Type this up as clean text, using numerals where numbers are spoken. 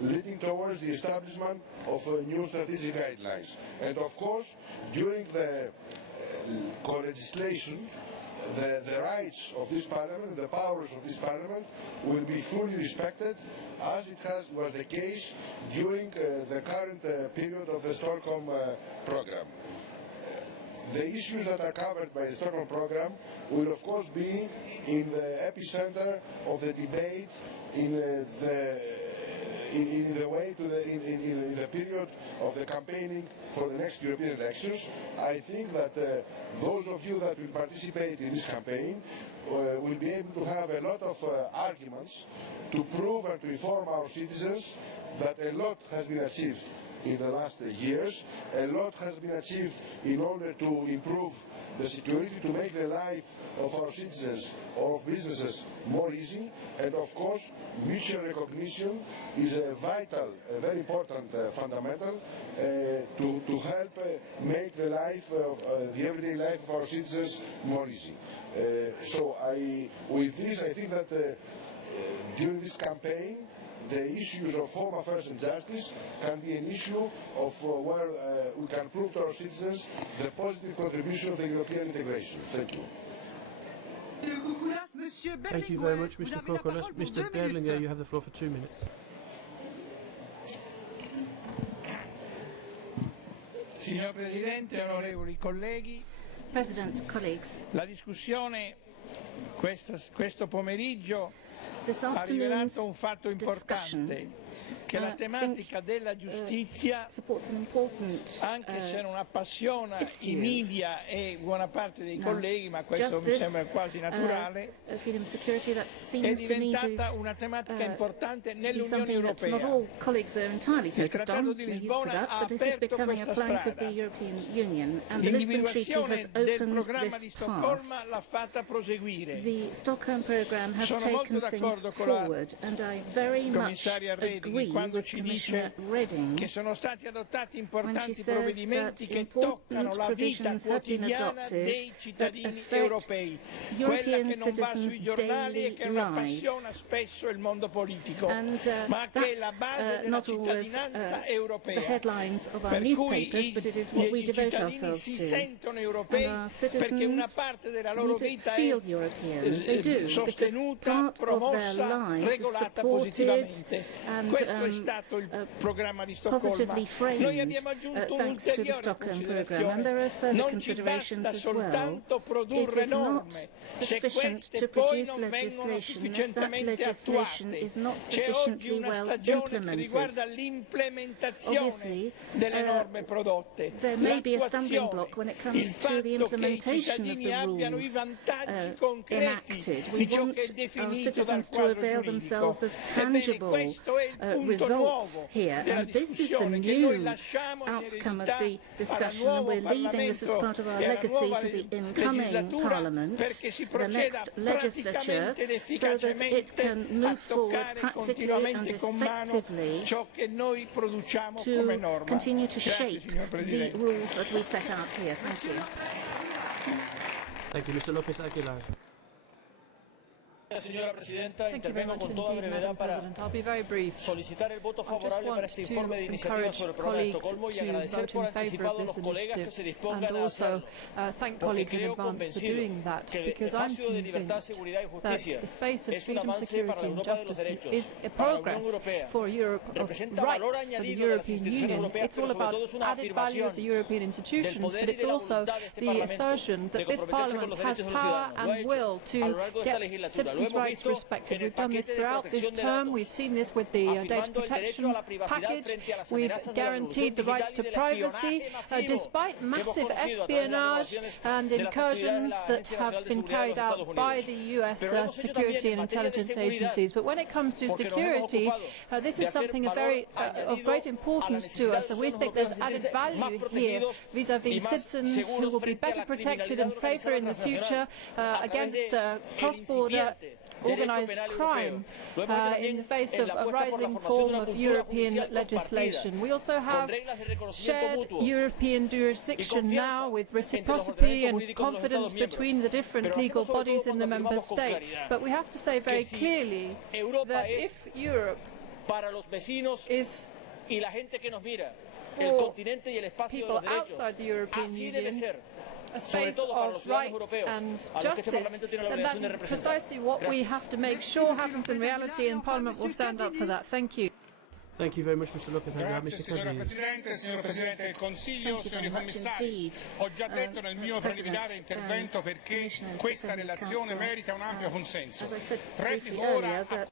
leading towards the establishment of new strategic guidelines. And of course, during the co-legislation, the rights of this Parliament, the powers of this Parliament will be fully respected, as it was the case during the current period of the Stockholm programme. The issues that are covered by the Stockholm programme will of course be in the epicenter of the debate in the period of the campaigning for the next European elections. I think that those of you that will participate in this campaign will be able to have a lot of arguments to prove and to inform our citizens that a lot has been achieved in the last years. A lot has been achieved in order to improve the security, to make the life of our citizens or of businesses more easy, and of course mutual recognition is a vital, a very important fundamental to help make the life of the everyday life of our citizens more easy. With this I think that during this campaign the issues of home affairs and justice can be an issue of where we can prove to our citizens the positive contribution of the European integration. Thank you. Thank you very much, Mr. Kourkoulas. Mr. Berlinguer, you have the floor for 2 minutes. Signor Presidente, onorevoli colleghi, President, colleagues, la discussione questo pomeriggio ha rivelato un fatto importante, che la tematica della giustizia, anche se non appassiona i media e buona parte dei colleghi, ma questo mi sembra quasi naturale, è diventata una tematica importante nell'Unione Europea. Il Trattato di Lisbona ha aperto questa strada. L'individuazione del programma di Stoccolma l'ha fatta proseguire. Sono molto d'accordo con la commissaria Reding quando ci dice che sono stati adottati importanti provvedimenti che toccano la vita quotidiana dei cittadini europei, quella che non va sui giornali e che non appassiona spesso il mondo politico, ma che è la base della cittadinanza europea, per cui i cittadini si sentono europei perché una parte della loro vita è sostenuta, promossa, regolata positivamente. Questo è stato il programma di Stoccolma. Noi abbiamo aggiunto un'ulteriore considerazione. Non ci basta soltanto produrre norme, se queste poi non vengono sufficientemente attuate. C'è oggi una stagione che riguarda l'implementazione delle norme prodotte, l'attuazione, il fatto che i cittadini abbiano i vantaggi concreti di ciò che è definito dal quadro giuridico. Ebbene, questo è il punto nuovo della discussione che noi lasciamo in eredità alla nuovo Parlamento e alla nuova legislatura perché si proceda praticamente ed efficacemente a toccare continuamente con mano ciò che noi produciamo come norma. Grazie, signor Presidente. Thank you, Mr. Lopez Aguilar. Señora Presidenta, intervengo con toda brevedad para solicitar el voto favorable para este informe de iniciativa sobre el programa de Estocolmo y agradecer por anticipado a los colegas que se dispongan a hacerlo, porque creo convencido que el espacio de libertad, seguridad y justicia es un avance para la Europa de los derechos, para la Unión Europea, representa valor añadido de las instituciones europeas, pero sobre todo es una afirmación del poder y de la voluntad de este Parlamento de comprometerse con los derechos de los ciudadanos. Lo ha hecho a lo largo de esta legislatura. Citizens' rights respected. We've done this throughout this term. We've seen this with the data protection package. We've guaranteed the rights to privacy, despite massive espionage and incursions that have been carried out by the US security and intelligence agencies. But when it comes to security, this is something of great importance to us, and we think there's added value here vis-à-vis citizens who will be better protected and safer in the future against cross-border organised crime in the face of a rising form of European legislation. We also have shared European jurisdiction now with reciprocity and confidence between the different legal bodies in the member states. But we have to say very clearly that if Europe para los vecinos y la gente que nos mira, el for continente y el espacio de people los derechos. outside the European Así debe Union ser. a Sobre space todo para of los ciudadanos rights europeos, and a los que este justice, Parlamento tiene la and that obligación de is representar. precisely what we Gracias. have to make sure happens in reality, and Parliament will stand up for that. Thank you. Thank you very much, Mr. Lopez. Grazie signora Presidente, signor Presidente del Consiglio, signori commissari. Ho già detto nel mio preliminare intervento perché questa relazione merita un ampio consenso. Replico ora